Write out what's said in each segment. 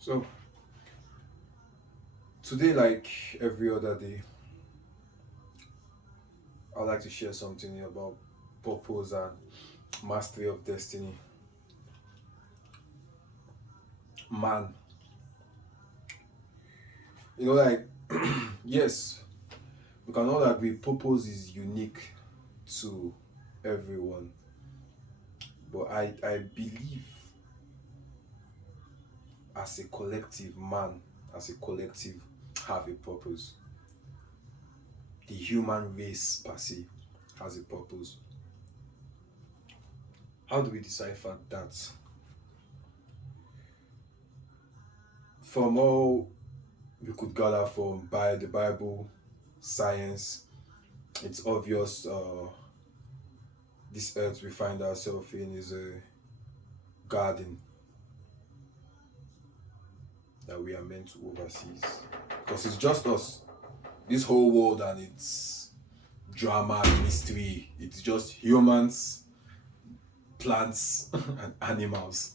So today, like every other day, I'd like to share something about purpose and mastery of destiny. Man, like yes, we can all agree purpose is unique to everyone, but I believe as a collective, man, as a collective, have a purpose. The human race per se has a purpose. How do we decipher that? From all we could gather from by the Bible, science, it's obvious this earth we find ourselves in is a garden that we are meant to oversee. Because it's just us. This whole world and its drama and mystery. It's just humans, plants, and animals.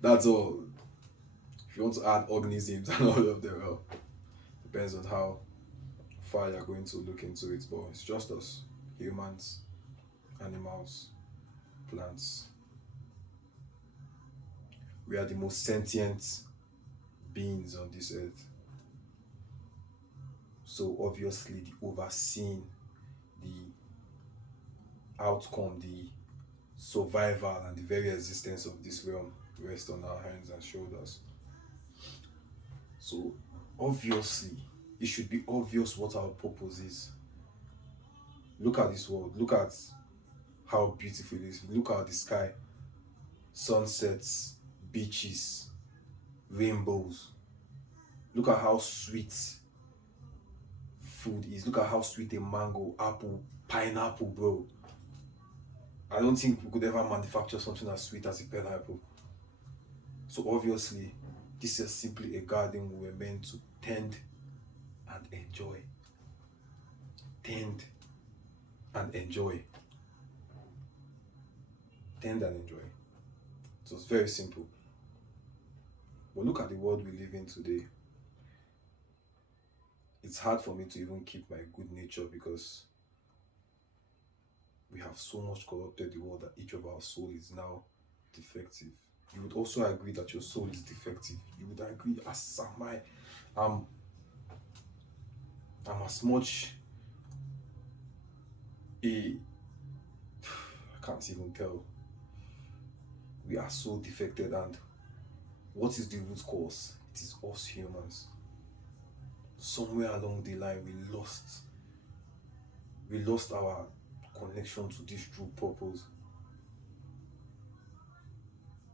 That's all. If you want to add organisms and all of them, well, depends on how far you're going to look into it. But it's just us. Humans, animals, plants. We are the most sentient beings on this earth. So obviously the overseeing, the outcome, the survival and the very existence of this realm rest on our hands and shoulders. So obviously it should be obvious what our purpose is. Look at this world, look at how beautiful it is. Look at the sky, sunsets, beaches, rainbows. Look at how sweet food is. Look at how sweet a mango, apple, pineapple, bro. I don't think we could ever manufacture something as sweet as a pineapple. So obviously, this is simply a garden we were meant to tend and enjoy. Tend and enjoy. Tend and enjoy. So it's very simple. But look at the world we live in today. It's hard for me to even keep my good nature because we have so much corrupted the world that each of our soul is now defective. You would also agree that your soul is defective. You would agree, as am I. I'm, I'm as much a. I can't even tell. We are so defected, and what is the root cause? It is us humans. Somewhere along the line, we lost our connection to this true purpose.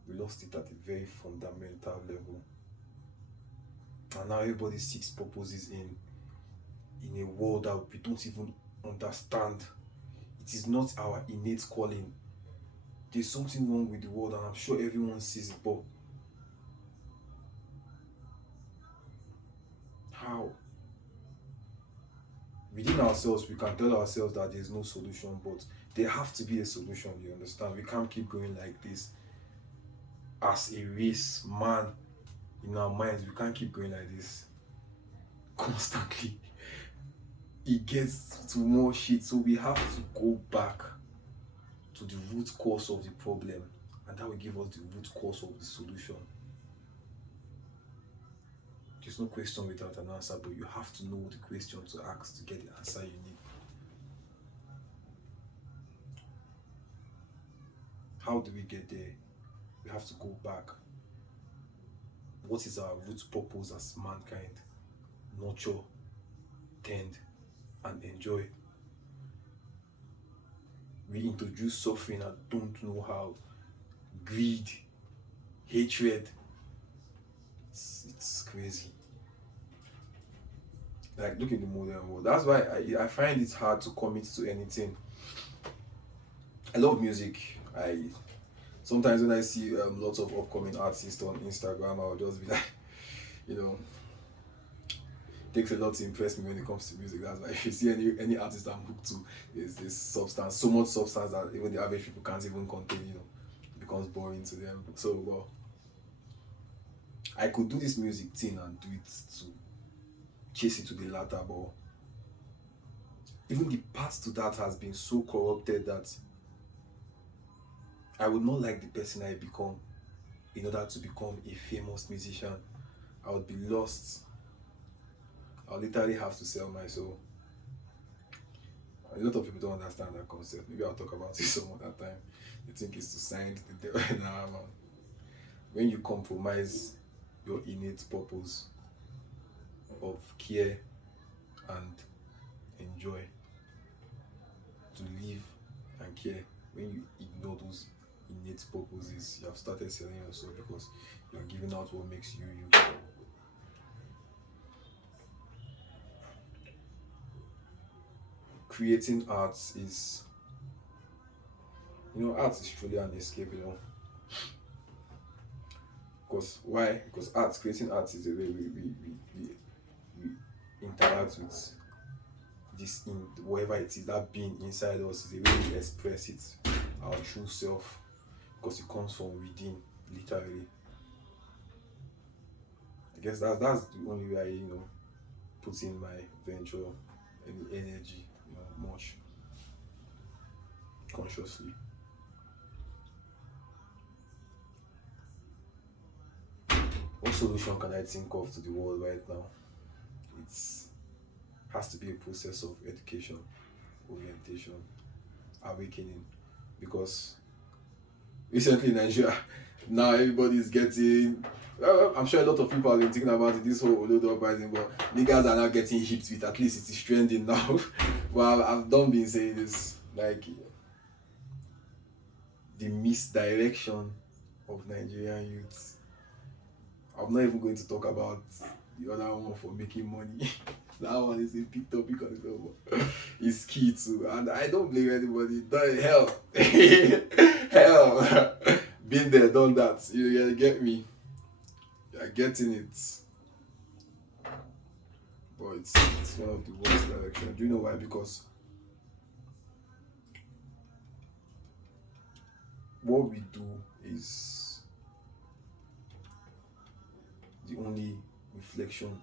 We lost it at a very fundamental level. And now everybody seeks purposes in a world that we don't even understand. It is not our innate calling. There's something wrong with the world, and I'm sure everyone sees it, but how? Within ourselves, we can tell ourselves that there's no solution, but there have to be a solution, you understand? We can't keep going like this. As a race, man, in our minds, we can't keep going like this constantly. It gets to more shit, so we have to go back to the root cause of the problem, and that will give us the root cause of the solution. There's no question without an answer, but you have to know the question to ask to get the answer you need. How do we get there? We have to go back. What is our root purpose as mankind? Nurture, tend, and enjoy. We introduce suffering and don't know how. Greed, hatred. It's crazy. Like, look in the modern world. That's why I find it hard to commit to anything. I love music. I sometimes when I see lots of upcoming artists on Instagram, I'll just be like, you know, takes a lot to impress me when it comes to music. That's why if you see any artist I'm hooked to, is this substance, so much substance that even the average people can't even contain. It becomes boring to them. So well, I could do this music thing and do it to chase it to the latter, but even the path to that has been so corrupted that I would not like the person I become in order to become a famous musician. I would be lost. I'll literally have to sell my soul. A lot of people don't understand that concept. Maybe I'll talk about it some other time. They think it's to sign the devil. Nah, man. When you compromise your innate purpose of care and enjoy to live and care, when you ignore those innate purposes, you have started selling yourself because you are giving out what makes you you. Creating arts is, art is truly an escape, because why? Because creating art is the way we interact with this in whatever it is, that being inside us is the way we express it, our true self, because it comes from within, literally. I guess that's the only way I put in my venture, any energy, much consciously. What solution can I think of to the world right now? It's has to be a process of education, orientation, awakening, because recently in Nigeria, now everybody's getting. I'm sure a lot of people have been thinking about it, this whole Olodo uprising, but niggas are now getting hit with, at least it is trending now. Well, I've done been saying this, like the misdirection of Nigerian youths. I'm not even going to talk about the other one for making money. That one is a big topic on its own. It's key too, and I don't blame anybody. Hell, hell, been there, done that. You get me. You're getting it, but it's one of the worst directions. Do you know why? Because what we do is the only reflection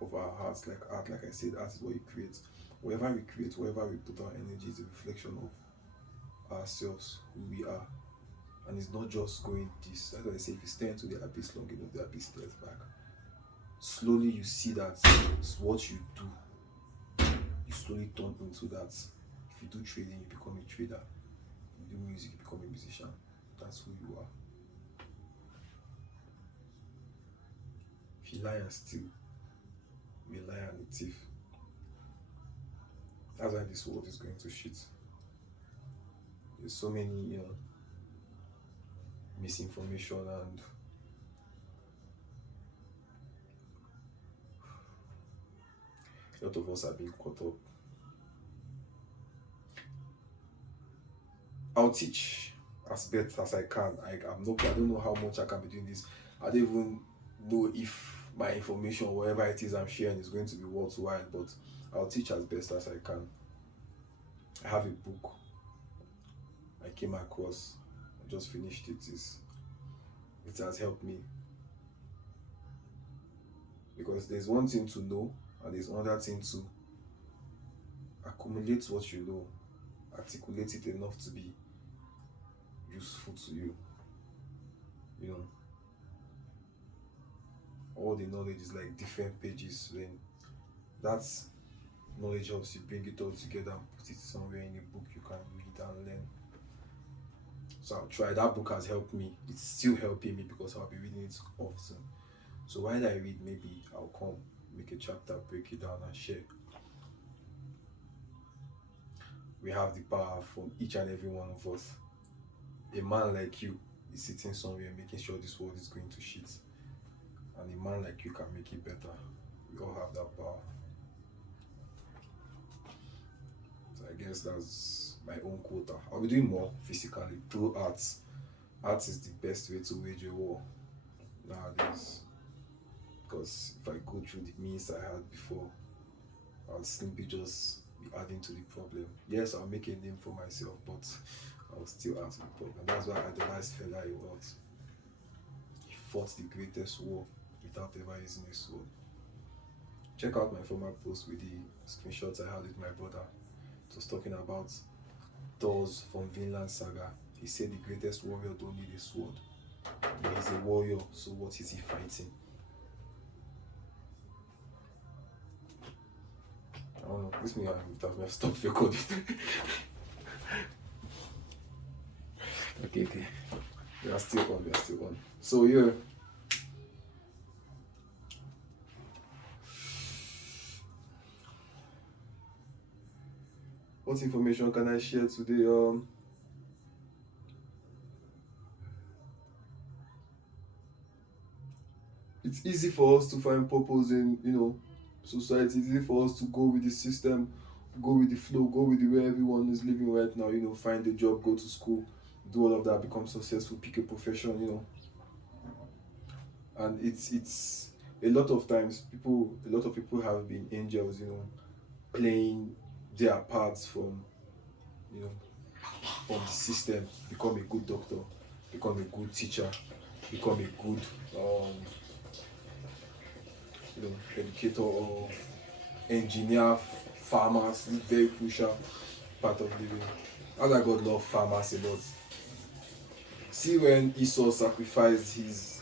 of our hearts. Like art, like I said, art is what you create. Whatever we create, wherever we put our energy is a reflection of ourselves, who we are. And it's not just going this. That's why I say if you stare into the abyss long enough, the abyss stares back. Slowly you see that it's what you do. You slowly turn into that. If you do trading, you become a trader. If you do music, you become a musician. That's who you are. If you lie and steal, you're a liar and a thief. That's why this world is going to shit. There's so many, misinformation, and a lot of us are being caught up. I'll teach as best as I can. I don't know how much I can be doing this. I don't even know if my information, whatever it is I'm sharing, is going to be worthwhile, but I'll teach as best as I can. I have a book I came across. I just finished it. It has helped me, because there's one thing to know and there's another thing to accumulate what you know, articulate it enough to be useful to you. All the knowledge is like different pages. When that knowledge helps you bring it all together and put it somewhere in a book you can read and learn. So I'll try. That book has helped me. It's still helping me because I'll be reading it often. So while I read, maybe I'll come, make a chapter, break it down and share. We have the power from each and every one of us. A man like you is sitting somewhere making sure this world is going to shit. And a man like you can make it better. We all have that power. So I guess that's my own quota. I'll be doing more physically through arts. Art is the best way to wage a war nowadays. Because if I go through the means I had before, I'll simply just be adding to the problem. Yes, I'll make a name for myself, but I'll still add to the problem. That's why I idolize Fela a lot. He fought the greatest war without ever using a sword. Check out my former post with the screenshots I had with my brother. It was talking about Thor's from Vinland Saga. He said the greatest warrior don't need a sword. But he's a warrior, so what is he fighting? I don't know. This may have stopped recording. Okay. We are still on. So yeah. What information can I share today? It's easy for us to find purpose in, society. It's easy for us to go with the system, go with the flow, go with the way everyone is living right now. Find a job, go to school, do all of that, become successful, pick a profession. And it's a lot of times a lot of people have been angels, playing their parts you know from the system, become a good doctor, become a good teacher, become a good educator or engineer, farmers. This very crucial part of living. As I God love farmers a lot. See when Esau sacrificed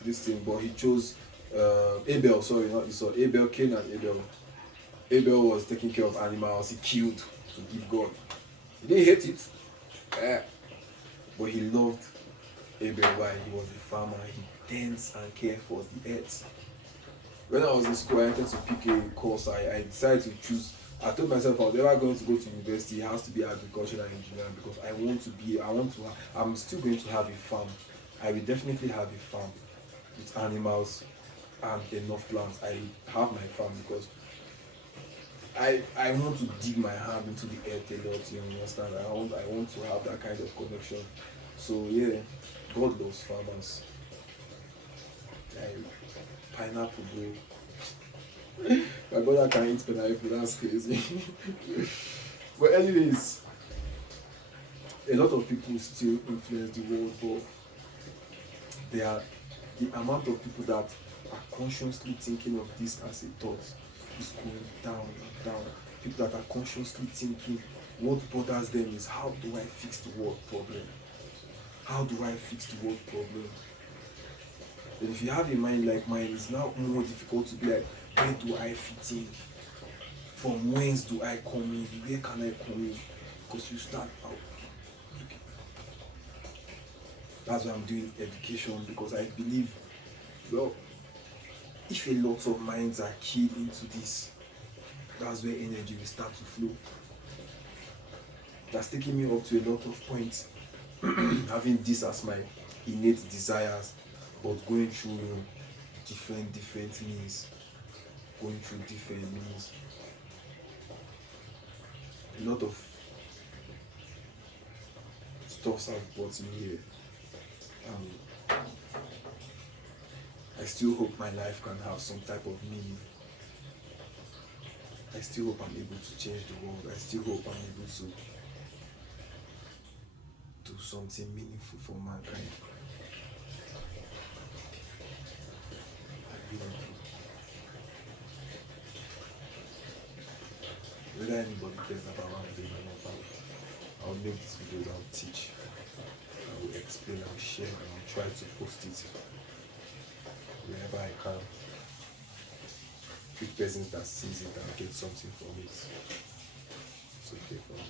this thing, but he chose Abel, sorry, not Esau, Abel, Cain and Abel. Abel was taking care of animals, he killed to give God. He didn't hate it, but he loved Abel while he was a farmer. He tends and cared for the earth. When I was in school, I wanted to pick a course. I decided to choose. I told myself I was ever going to go to university. It has to be agricultural engineering because I'm still going to have a farm. I will definitely have a farm with animals and enough plants. I will have my farm because I want to dig my hand into the earth a lot. You understand? I want to have that kind of connection. So yeah, God loves farmers. Pineapple, bro. My brother can eat pineapple, that's crazy. But anyways, a lot of people still influence the world, but the amount of people that are consciously thinking of this as a thought is going down and down. People that are consciously thinking what bothers them is how do I fix the world problem? How do I fix the world problem? And if you have a mind like mine, it's now more difficult to be like, where do I fit in? From whence do I come in? Where can I come in? Because you start out. That's why I'm doing education, because I believe, well, if a lot of minds are keyed into this, that's where energy will start to flow. That's taking me up to a lot of points, having this as my innate desires, but going through different means, going through different means. A lot of stuff have brought me here. I still hope my life can have some type of meaning. I still hope I'm able to change the world. I still hope I'm able to do something meaningful for mankind. Whether anybody cares about what I'm doing or not, I'll make these videos, I'll teach, I will explain, I'll share, and I'll try to post it wherever I can. With persons that sees it and get something from it. It's okay for me.